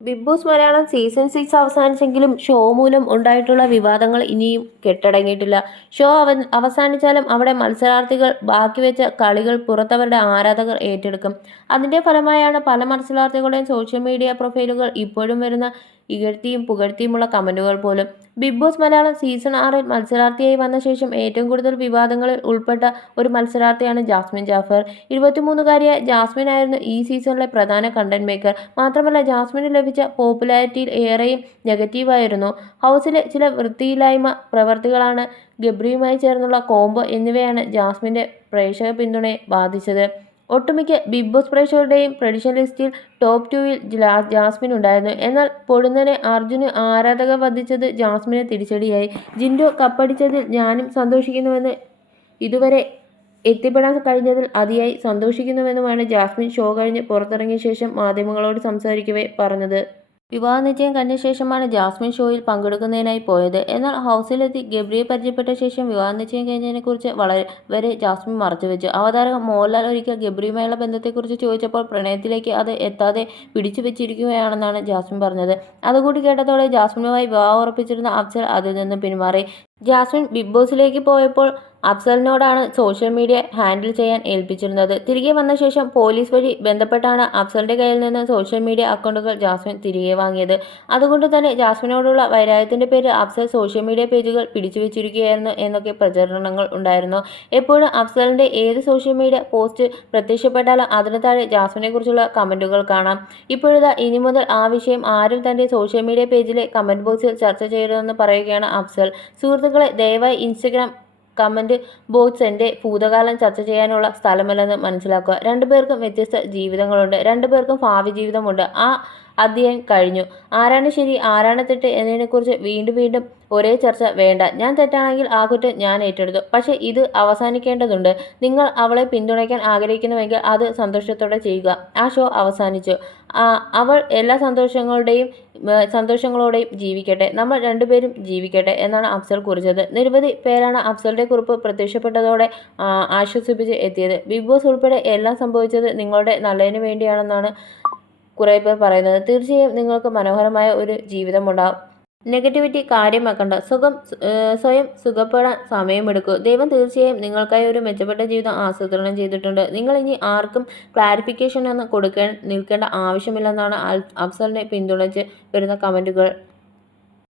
Big Boss Malayalam season 6 അവസാനിച്ചെങ്കിലും show മൂലം ഉണ്ടായിട്ടുള്ള വിവാദങ്ങൾ ഇനിയും കെട്ടടങ്ങിയിട്ടില്ല. ഷോ അവസാനിച്ചാലും അവിടെ മത്സരാർത്ഥികൾ ബാക്കിവെച്ച കളികൾ പുറത്തവരുടെ ആരാധകർ ഏറ്റെടുക്കും. അതിന്റെ ഫലമായാണ് പല മത്സരാർത്ഥികളുടെയും സോഷ്യൽ മീഡിയ പ്രൊഫൈലുകൾ ഇപ്പോഴും വരുന്ന ഇകഴ്ത്തിയും പുകഴ്ത്തിയുമുള്ള കമന്റുകൾ പോലും. ബിഗ് ബോസ് മലയാളം സീസൺ 6-ൽ മത്സരാർത്ഥിയായി വന്ന ശേഷം ഏറ്റവും കൂടുതൽ വിവാദങ്ങളിൽ ഉൾപ്പെട്ട ഒരു മത്സരാർത്ഥിയാണ് ജാസ്മിൻ ജാഫർ. 23-കാരിയായ ജാസ്മിൻ ആയിരുന്നു ഈ സീസണിലെ പ്രധാന കണ്ടന്റ് മേക്കർ. മാത്രമല്ല, ജാസ്മിന് ലഭിച്ച പോപ്പുലാരിറ്റിയിൽ ഏറെയും നെഗറ്റീവായിരുന്നു. ഹൗസിലെ ചില വൃത്തിയില്ലായ്മ പ്രവർത്തികളാണ്, ഗബ്രിയുമായി ചേർന്നുള്ള കോംബോ എന്നിവയാണ് ജാസ്മിന്റെ പ്രേക്ഷക പിന്തുണയെ ബാധിച്ചത്. ഒട്ടുമിക്ക ബിഗ് ബോസ് പ്രേക്ഷകരുടെയും പ്രഡിക്ഷൻ ലിസ്റ്റിൽ ടോപ്പ് 2-ൽ ജാസ്മിൻ ഉണ്ടായിരുന്നു. എന്നാൽ പൊടുന്നനെ അർജുന് ആരാധകർ വധിച്ചത് ജാസ്മിന് തിരിച്ചടിയായി. ജിൻഡോ കപ്പടിച്ചതിൽ ഞാനും സന്തോഷിക്കുന്നുവെന്ന് ഇതുവരെ എത്തിപ്പെടാൻ കഴിഞ്ഞതിൽ അതിയായി സന്തോഷിക്കുന്നുവെന്നുമാണ് ജാസ്മിൻ ഷോ കഴിഞ്ഞ് പുറത്തിറങ്ങിയ ശേഷം മാധ്യമങ്ങളോട് സംസാരിക്കവേ പറഞ്ഞത്. വിവാഹ നിശ്ചയം കഴിഞ്ഞ ശേഷമാണ് ജാസ്മിൻ ഷോയിൽ പങ്കെടുക്കുന്നതിനായി പോയത്. എന്നാൽ ഹൗസിലെത്തി ഗബ്രിയെ പരിചയപ്പെട്ട ശേഷം വിവാഹ നിശ്ചയം കഴിഞ്ഞതിനെക്കുറിച്ച് വരെ ജാസ്മിൻ മറച്ചുവെച്ചു. അവതാരകൻ മോഹൻലാൽ ഒരിക്കൽ ഗബ്രിയുമായുള്ള ബന്ധത്തെക്കുറിച്ച് ചോദിച്ചപ്പോൾ പ്രണയത്തിലേക്ക് അത് എത്താതെ പിടിച്ചു വെച്ചിരിക്കുകയാണെന്നാണ് ജാസ്മിൻ പറഞ്ഞത്. അതുകൂടി കേട്ടതോടെ ജാസ്മിനുമായി വിവാഹം ഉറപ്പിച്ചിരുന്ന അഫ്സൽ അതിൽ നിന്ന് പിന്മാറി. ജാസ്മിൻ ബിഗ് ബോസിലേക്ക് പോയപ്പോൾ അഫ്സലിനോടാണ് സോഷ്യൽ മീഡിയ ഹാൻഡിൽ ചെയ്യാൻ ഏൽപ്പിച്ചിരുന്നത്. തിരികെ വന്ന ശേഷം പോലീസ് വഴി ബന്ധപ്പെട്ടാണ് അഫ്സലിന്റെ കയ്യിൽ നിന്ന് സോഷ്യൽ മീഡിയ അക്കൗണ്ടുകൾ ജാസ്മിൻ തിരികെ വാങ്ങിയത്. അതുകൊണ്ട് തന്നെ ജാസ്മിനോടുള്ള വൈരാഗ്യത്തിന്റെ പേരിൽ അഫ്സൽ സോഷ്യൽ മീഡിയ പേജുകൾ പിടിച്ചുവെച്ചിരിക്കുകയായിരുന്നു എന്നൊക്കെ പ്രചരണങ്ങൾ ഉണ്ടായിരുന്നു. എപ്പോഴും അഫ്സലിന്റെ ഏത് സോഷ്യൽ മീഡിയ പോസ്റ്റ് പ്രത്യക്ഷപ്പെട്ടാലും അതിന് താഴെ ജാസ്മിനെക്കുറിച്ചുള്ള കമന്റുകൾ കാണാം. ഇപ്പോഴിതാ ഇനി മുതൽ ആ വിഷയം ആരും തന്റെ സോഷ്യൽ മീഡിയ പേജിലെ കമന്റ് ബോക്സിൽ ചർച്ച ചെയ്യരുതെന്ന് പറയുകയാണ് അഫ്സൽ. സുഹൃത്തുക്കളെ, ദയവായി ഇൻസ്റ്റഗ്രാം കമന്റ് ബോക്സ് എൻ്റെ ഭൂതകാലം ചർച്ച ചെയ്യാനുള്ള സ്ഥലമല്ലെന്ന് മനസ്സിലാക്കുക. രണ്ടുപേർക്കും വ്യത്യസ്ത ജീവിതങ്ങളുണ്ട്. രണ്ടുപേർക്കും ഭാവി ജീവിതമുണ്ട്. ആ അധ്യായം കഴിഞ്ഞു. ആരാണ് ശരി, ആരാണ് തെറ്റ് എന്നതിനെക്കുറിച്ച് വീണ്ടും വീണ്ടും ഒരേ ചർച്ച വേണ്ട. ഞാൻ തെറ്റാണെങ്കിൽ ആ കുറ്റം ഞാൻ ഏറ്റെടുത്തു. പക്ഷേ ഇത് അവസാനിക്കേണ്ടതുണ്ട്. നിങ്ങൾ അവളെ പിന്തുണയ്ക്കാൻ ആഗ്രഹിക്കുന്നുവെങ്കിൽ അത് സന്തോഷത്തോടെ ചെയ്യുക. ആ ഷോ അവസാനിച്ചു. അവൾ എല്ലാ സന്തോഷങ്ങളോടെയും ജീവിക്കട്ടെ. നമ്മൾ രണ്ടുപേരും ജീവിക്കട്ടെ എന്നാണ് അഫ്സൽ കുറിച്ചത്. നിരവധി പേരാണ് അഫ്സലിന്റെ കുറിപ്പ് പ്രത്യക്ഷപ്പെട്ടതോടെ ആശ്വസിപ്പിച്ച് എത്തിയത്. ബിഗ് ബോസ് ഉൾപ്പെടെ എല്ലാം സംഭവിച്ചത് നിങ്ങളുടെ നല്ലതിന് വേണ്ടിയാണെന്നാണ് കുറേ പേർ പറയുന്നത്. തീർച്ചയായും നിങ്ങൾക്ക് മനോഹരമായ ഒരു ജീവിതമുണ്ടാകും. നെഗറ്റിവിറ്റി കാര്യമാക്കണ്ട. സ്വയം സുഖപ്പെടാൻ സമയമെടുക്കൂ. ദൈവം തീർച്ചയായും നിങ്ങൾക്കായി ഒരു മെച്ചപ്പെട്ട ജീവിതം ആസൂത്രണം ചെയ്തിട്ടുണ്ട്. നിങ്ങൾ ഇനി ആർക്കും ക്ലാരിഫിക്കേഷൻ ഒന്നും കൊടുക്കാൻ നിൽക്കേണ്ട ആവശ്യമില്ലെന്നാണ് അഫ്സലിനെ പിന്തുണച്ച് വരുന്ന കമന്റുകൾ.